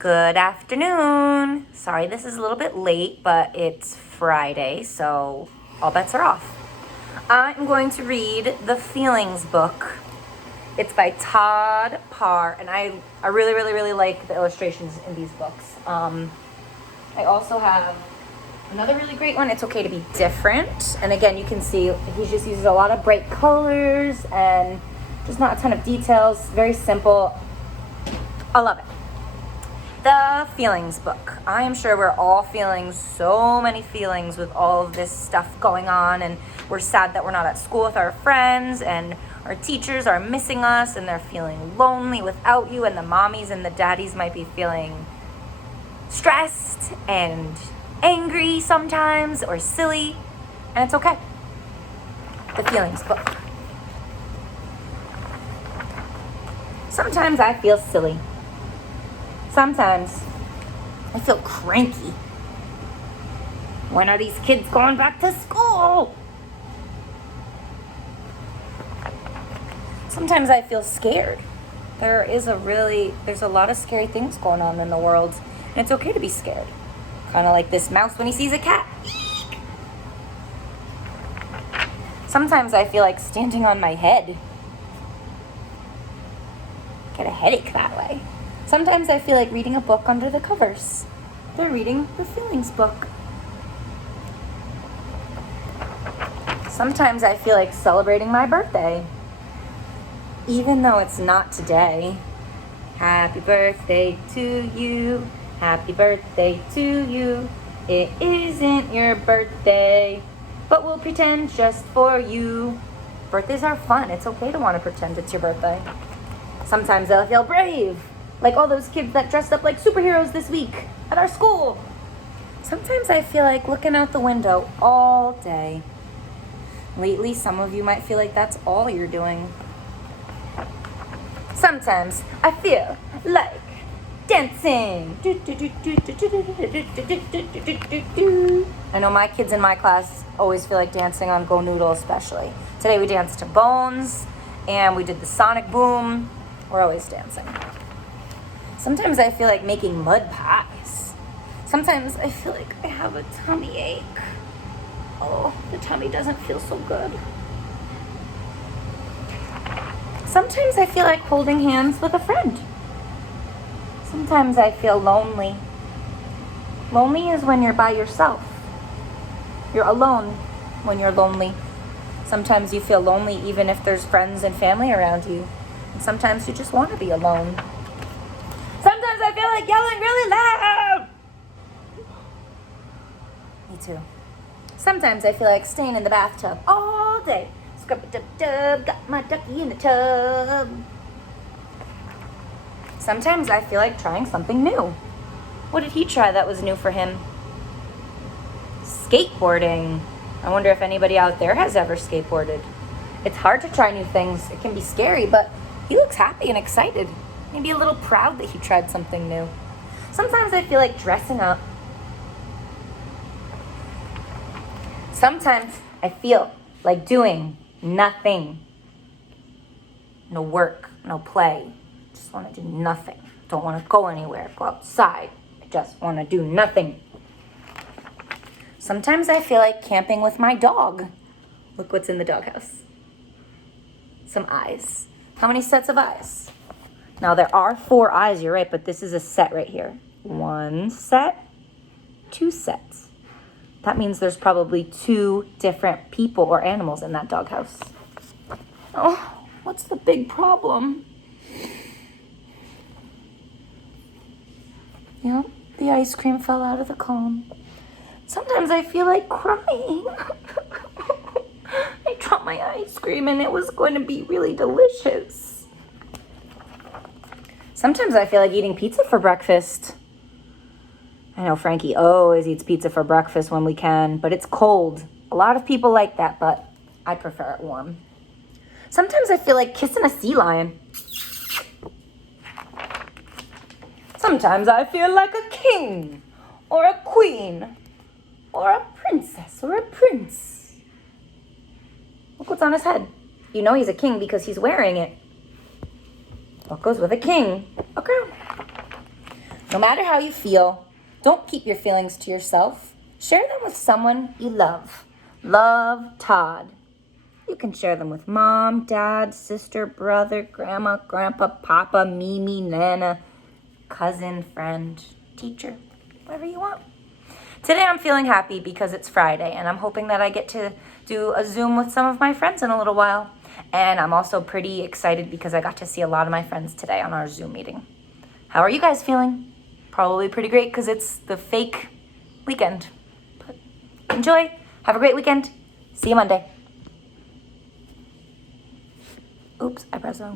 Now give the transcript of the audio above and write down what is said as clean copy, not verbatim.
Good afternoon. Sorry this is a little bit late, but it's Friday, so all bets are off. I'm going to read the Feelings book. It's by Todd, Parr, and I really like the illustrations in these books. I also have another really great one, It's Okay to Be Different. And again, you can see he just uses a lot of bright colors and just not a ton of details. Very simple. I love it. The Feelings book. I am sure we're all feeling so many feelings with all of this stuff going on, and we're sad that we're not at school with our friends, and our teachers are missing us, and they're feeling lonely without you, and the mommies and the daddies might be feeling stressed and angry sometimes, or silly, and it's okay. The Feelings book. Sometimes I feel silly. Sometimes I feel cranky. When are these kids going back to school? Sometimes I feel scared. There's a lot of scary things going on in the world, and it's okay to be scared. Kind of like this mouse when he sees a cat. Eek! Sometimes I feel like standing on my head. Get a headache that way. Sometimes I feel like reading a book under the covers. They're reading the Feelings book. Sometimes I feel like celebrating my birthday, even though it's not today. Happy birthday to you. Happy birthday to you. It isn't your birthday, but we'll pretend just for you. Birthdays are fun. It's okay to want to pretend it's your birthday. Sometimes I feel brave, like all those kids that dressed up like superheroes this week at our school. Sometimes I feel like looking out the window all day. Lately, some of you might feel like that's all you're doing. Sometimes I feel like dancing. I know my kids in my class always feel like dancing on Go Noodle especially. Today we danced to Bones, and we did the Sonic Boom. We're always dancing. Sometimes I feel like making mud pies. Sometimes I feel like I have a tummy ache. Oh, the tummy doesn't feel so good. Sometimes I feel like holding hands with a friend. Sometimes I feel lonely. Lonely is when you're by yourself. You're alone when you're lonely. Sometimes you feel lonely even if there's friends and family around you. And sometimes you just want to be alone. Sometimes I feel like yelling really loud. Me too. Sometimes I feel like staying in the bathtub all day. Scrub-a-dub-dub, got my ducky in the tub. Sometimes I feel like trying something new. What did he try that was new for him? Skateboarding. I wonder if anybody out there has ever skateboarded. It's hard to try new things. It can be scary, but he looks happy and excited. Maybe a little proud that he tried something new. Sometimes I feel like dressing up. Sometimes I feel like doing nothing. No work, no play. Just want to do nothing. Don't want to go anywhere, go outside. I just want to do nothing. Sometimes I feel like camping with my dog. Look what's in the doghouse. Some eyes. How many sets of eyes? Now there are 4 eyes, you're right, but this is a set right here. 1 set, 2 sets. That means there's probably 2 different people or animals in that doghouse. Oh, what's the big problem? Yep, the ice cream fell out of the cone. Sometimes I feel like crying. I dropped my ice cream and it was going to be really delicious. Sometimes I feel like eating pizza for breakfast. I know Frankie always eats pizza for breakfast when we can, but it's cold. A lot of people like that, but I prefer it warm. Sometimes I feel like kissing a sea lion. Sometimes I feel like a king, or a queen, or a princess, or a prince. Look what's on his head. You know he's a king because he's wearing it. What goes with a king? A crown. No matter how you feel, don't keep your feelings to yourself. Share them with someone you love. Love, Todd. You can share them with mom, dad, sister, brother, grandma, grandpa, papa, Mimi, Nana, cousin, friend, teacher, whatever you want. Today I'm feeling happy because it's Friday, and I'm hoping that I get to do a Zoom with some of my friends in a little while. And I'm also pretty excited because I got to see a lot of my friends today on our Zoom meeting. How are you guys feeling? Probably pretty great because it's the fake weekend. But enjoy. Have a great weekend. See you Monday. Oops, I pressed the wrong